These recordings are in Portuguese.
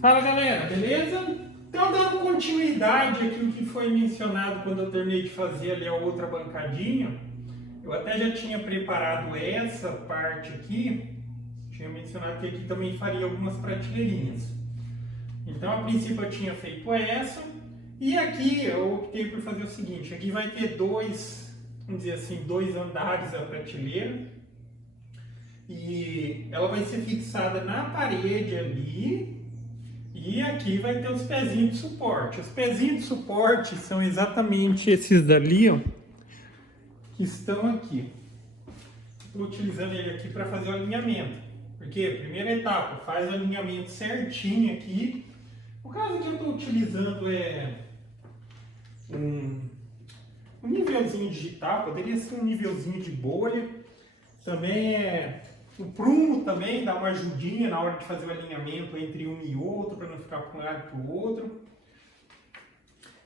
Fala galera, beleza? Então dando continuidade aqui o que foi mencionado quando eu terminei de fazer ali a outra bancadinha. Eu até já tinha preparado essa parte aqui, tinha mencionado que aqui também faria algumas prateleirinhas. Então a princípio eu tinha feito essa, e aqui eu optei por fazer o seguinte, aqui vai ter dois, vamos dizer assim, dois andares a prateleira. E ela vai ser fixada na parede ali. E aqui vai ter os pezinhos de suporte. Os pezinhos de suporte são exatamente esses dali, ó, que estão aqui. Estou utilizando ele aqui para fazer o alinhamento. Porque, primeira etapa, faz o alinhamento certinho aqui. O caso que eu estou utilizando é um nívelzinho digital, poderia ser um nívelzinho de bolha. Também é o prumo também dá uma ajudinha na hora de fazer o alinhamento entre um e outro, para não ficar para um lado para o outro.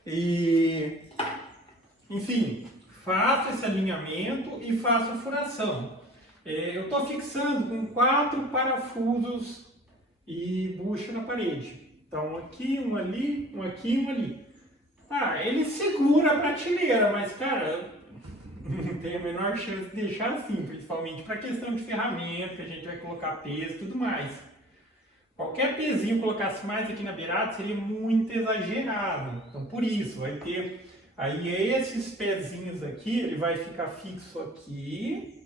E, enfim, faço esse alinhamento e faço a furação. Eu estou fixando com 4 parafusos e bucha na parede. Então, aqui, um ali, um aqui e um ali. Ele segura a prateleira, mas, cara, não tem a menor chance de deixar assim, principalmente para questão de ferramenta, que a gente vai colocar peso e tudo mais. Qualquer pezinho que colocasse mais aqui na beirada seria muito exagerado. Então, por isso, vai ter aí esses pezinhos aqui, ele vai ficar fixo aqui,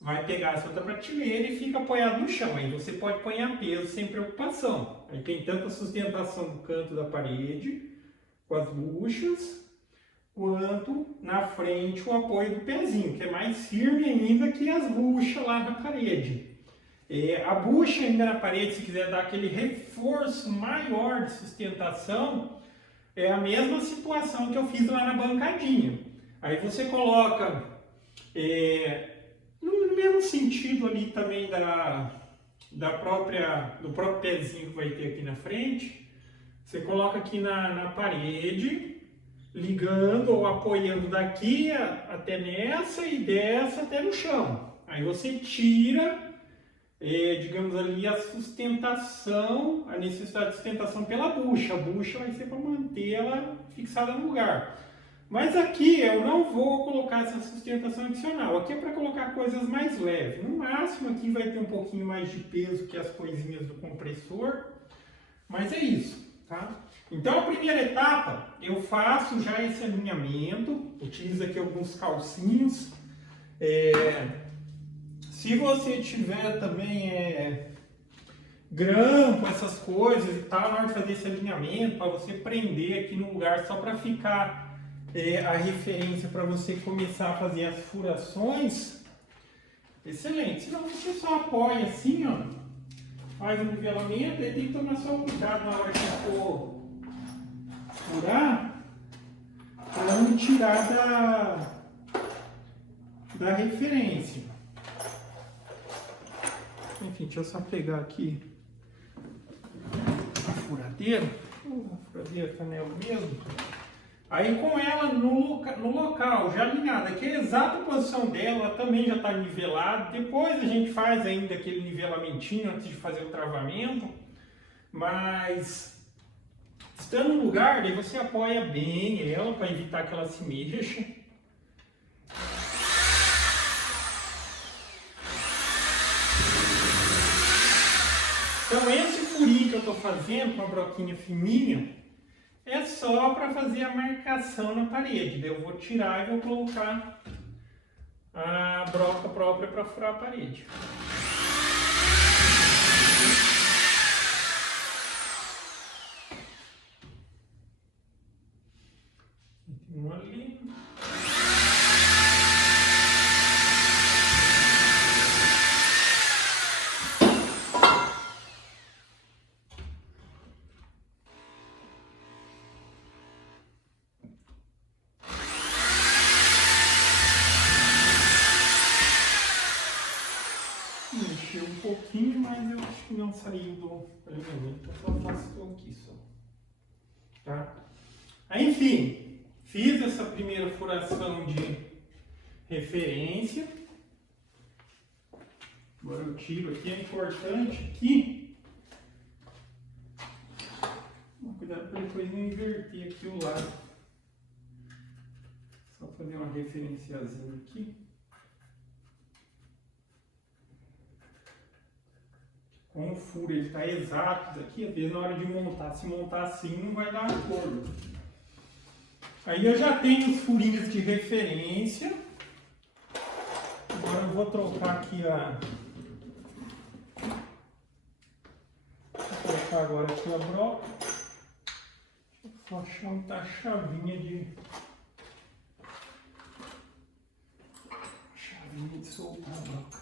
vai pegar essa outra prateleira e fica apoiado no chão. Aí você pode pôr peso sem preocupação. Aí tem tanto a sustentação do canto da parede, com as buchas, quanto na frente o apoio do pezinho, que é mais firme ainda que as buchas lá na parede. A bucha ainda na parede, se quiser dar aquele reforço maior de sustentação, é a mesma situação que eu fiz lá na bancadinha. Aí você coloca, no mesmo sentido ali também do próprio pezinho que vai ter aqui na frente, você coloca aqui na parede, ligando ou apoiando daqui até nessa e dessa até no chão. Aí você tira, digamos ali, a sustentação, a necessidade de sustentação pela bucha. A bucha vai ser para manter ela fixada no lugar. Mas aqui eu não vou colocar essa sustentação adicional. Aqui é para colocar coisas mais leves. No máximo aqui vai ter um pouquinho mais de peso que as coisinhas do compressor. Mas é isso, tá? Então, a primeira etapa, eu faço já esse alinhamento, utilizo aqui alguns calcinhos. Se você tiver também grampo, essas coisas e tal, na hora de fazer esse alinhamento, para você prender aqui no lugar, só para ficar a referência para você começar a fazer as furações, excelente. Senão você só apoia assim, ó, faz o nivelamento e tem que tomar só cuidado na hora que for furar, para não tirar da referência. Enfim, deixa eu só pegar aqui a furadeira. A furadeira tá nela mesmo. Aí com ela no local, já alinhada, aqui é a exata posição dela, ela também já está nivelada. Depois a gente faz ainda aquele nivelamentinho antes de fazer o travamento. Mas estando no lugar, daí você apoia bem ela para evitar que ela se mexa. Então esse furinho que eu estou fazendo com a broquinha fininha é só para fazer a marcação na parede. Daí eu vou tirar e vou colocar a broca própria para furar a parede. Um ali. Mexeu um pouquinho, mas eu acho que não saiu do alinhamento. Eu só faço aqui só. Tá? Aí, enfim, fiz essa primeira furação de referência. Agora eu tiro aqui, é importante que Cuidado para depois não inverter aqui o lado. Só fazer uma referenciazinha aqui. Como o furo ele está exato aqui, às vezes na hora de montar, se montar assim não vai dar acordo. Aí eu já tenho os furinhos de referência. Agora eu vou trocar aqui a... Vou colocar agora aqui a broca. Deixa eu só achar a chavinha de... Chavinha de soltar a broca.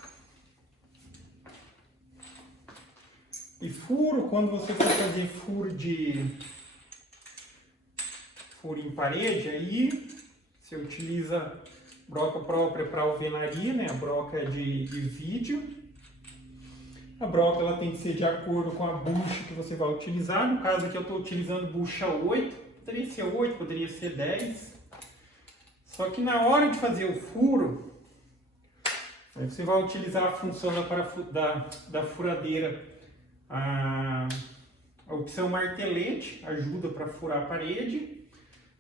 E furo, quando você for fazer furo em parede, aí você utiliza broca própria para alvenaria, né? A broca é de vídeo. A broca ela tem que ser de acordo com a bucha que você vai utilizar. No caso aqui eu estou utilizando bucha 8, poderia ser 8, poderia ser 10. Só que na hora de fazer o furo, aí você vai utilizar a função da furadeira. A opção martelete ajuda para furar a parede,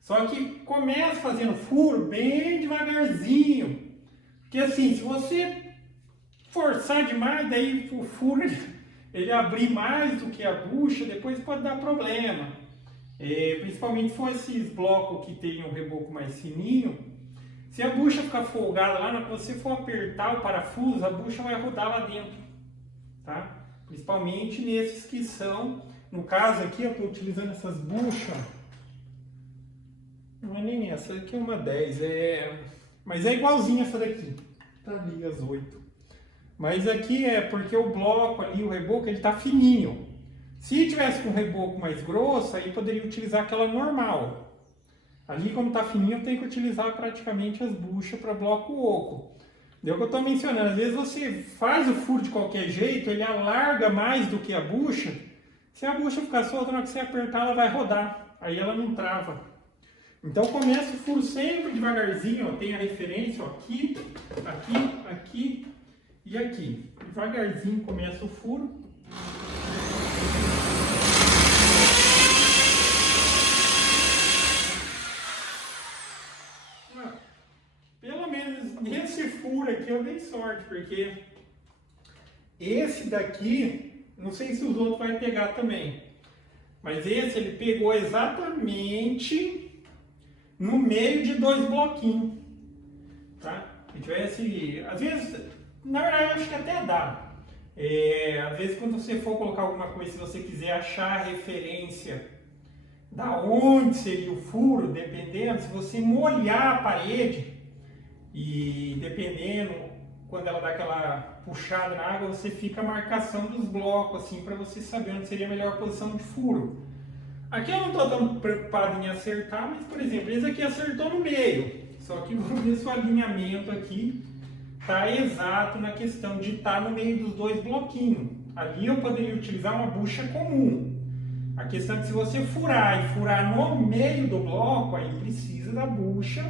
só que começa fazendo furo bem devagarzinho, porque assim, se você forçar demais, daí o furo ele abrir mais do que a bucha, depois pode dar problema, principalmente se for esses blocos que tem um reboco mais fininho. Se a bucha ficar folgada lá, na hora que você for apertar o parafuso, a bucha vai rodar lá dentro, tá? Principalmente nesses que são, no caso aqui eu estou utilizando essas buchas, não é nem essa aqui é uma 10, mas é igualzinha essa daqui, tá ali as 8. Mas aqui é porque o bloco ali, o reboco, ele tá fininho. Se tivesse com um reboco mais grosso, aí poderia utilizar aquela normal. Ali como tá fininho, eu tenho que utilizar praticamente as buchas para bloco oco. É o que eu estou mencionando, às vezes você faz o furo de qualquer jeito, ele alarga mais do que a bucha. Se a bucha ficar solta, na hora que você apertar, ela vai rodar, aí ela não trava. Então começa o furo sempre devagarzinho, ó, tem a referência ó, aqui, aqui, aqui e aqui. Devagarzinho começa o furo. Nesse furo aqui eu dei sorte, porque esse daqui, não sei se os outros vai pegar também, mas esse ele pegou exatamente no meio de 2 bloquinhos, tá? Se tivesse, às vezes, na verdade eu acho que até dá. Às vezes quando você for colocar alguma coisa, se você quiser achar a referência da onde seria o furo, dependendo, se você molhar a parede, e dependendo, quando ela dá aquela puxada na água, você fica a marcação dos blocos, assim, para você saber onde seria a melhor posição de furo. Aqui eu não estou tão preocupado em acertar, mas, por exemplo, esse aqui acertou no meio. Só que vamos ver se o alinhamento aqui está exato na questão de estar no meio dos 2 bloquinhos. Ali eu poderia utilizar uma bucha comum. A questão é que se você furar e furar no meio do bloco, aí precisa da bucha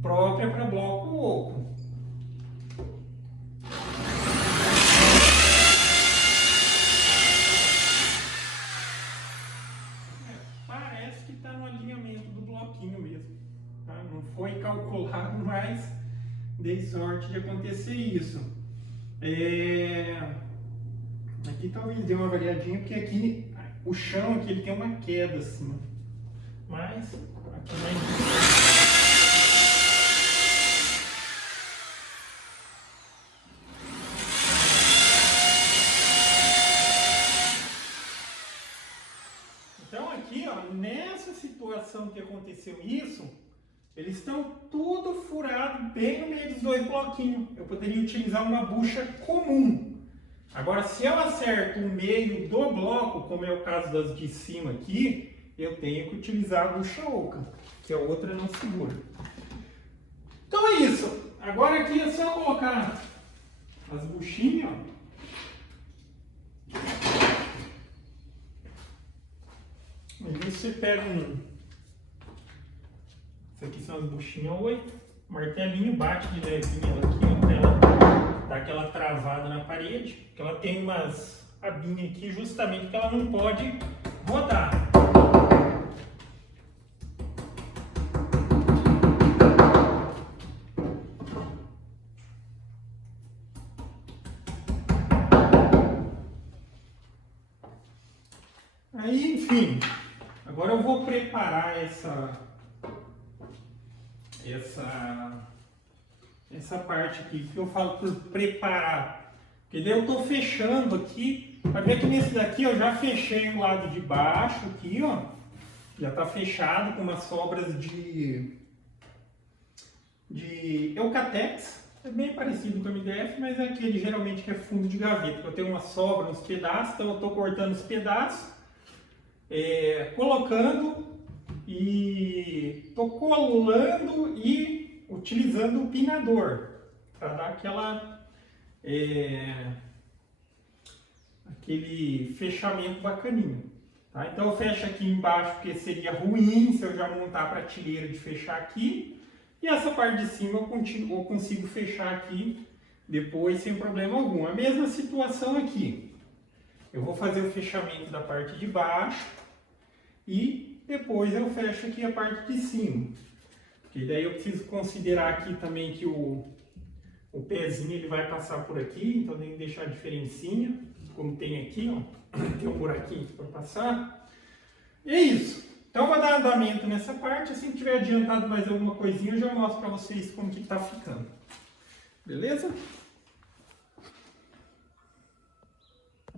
própria para bloco oco. Parece que está no alinhamento do bloquinho mesmo, tá? Não foi calculado, mas dei sorte de acontecer isso. Aqui talvez dê uma variadinha, porque aqui o chão aqui ele tem uma queda assim, mas aqui vai... Então aqui, ó, nessa situação que aconteceu isso, eles estão tudo furado bem no meio dos 2 bloquinhos. Eu poderia utilizar uma bucha comum. Agora, se eu acerto o meio do bloco, como é o caso das de cima aqui, eu tenho que utilizar a bucha oca, que a outra não segura. Então é isso. Agora aqui é só colocar as buchinhas, ó. Aí você pega isso aqui são as buchinhas 8, martelinho, bate de levinho aqui, ó, pra ela dar aquela travada na parede, porque ela tem umas abinhas aqui justamente que ela não pode rodar. Aí, enfim, agora eu vou preparar essa parte aqui, que eu falo por preparar. Porque daí eu estou fechando aqui, para ver que nesse daqui eu já fechei o lado de baixo aqui, ó. Já está fechado com umas sobras de Eucatex. É bem parecido com o MDF, mas é aquele geralmente que é fundo de gaveta. Eu tenho uma sobra, uns pedaços, então eu estou cortando os pedaços, colocando e estou colando e utilizando o pinador para dar aquele fechamento bacaninho. Tá? Então eu fecho aqui embaixo, porque seria ruim se eu já montar a prateleira de fechar aqui. E essa parte de cima eu consigo fechar aqui depois sem problema algum. A mesma situação aqui. Eu vou fazer o fechamento da parte de baixo e depois eu fecho aqui a parte de cima. Porque daí eu preciso considerar aqui também que o pezinho ele vai passar por aqui, então tem que deixar a diferencinha, como tem aqui, ó, tem um buraquinho para passar. E é isso. Então eu vou dar andamento nessa parte, assim que tiver adiantado mais alguma coisinha eu já mostro para vocês como que tá ficando. Beleza?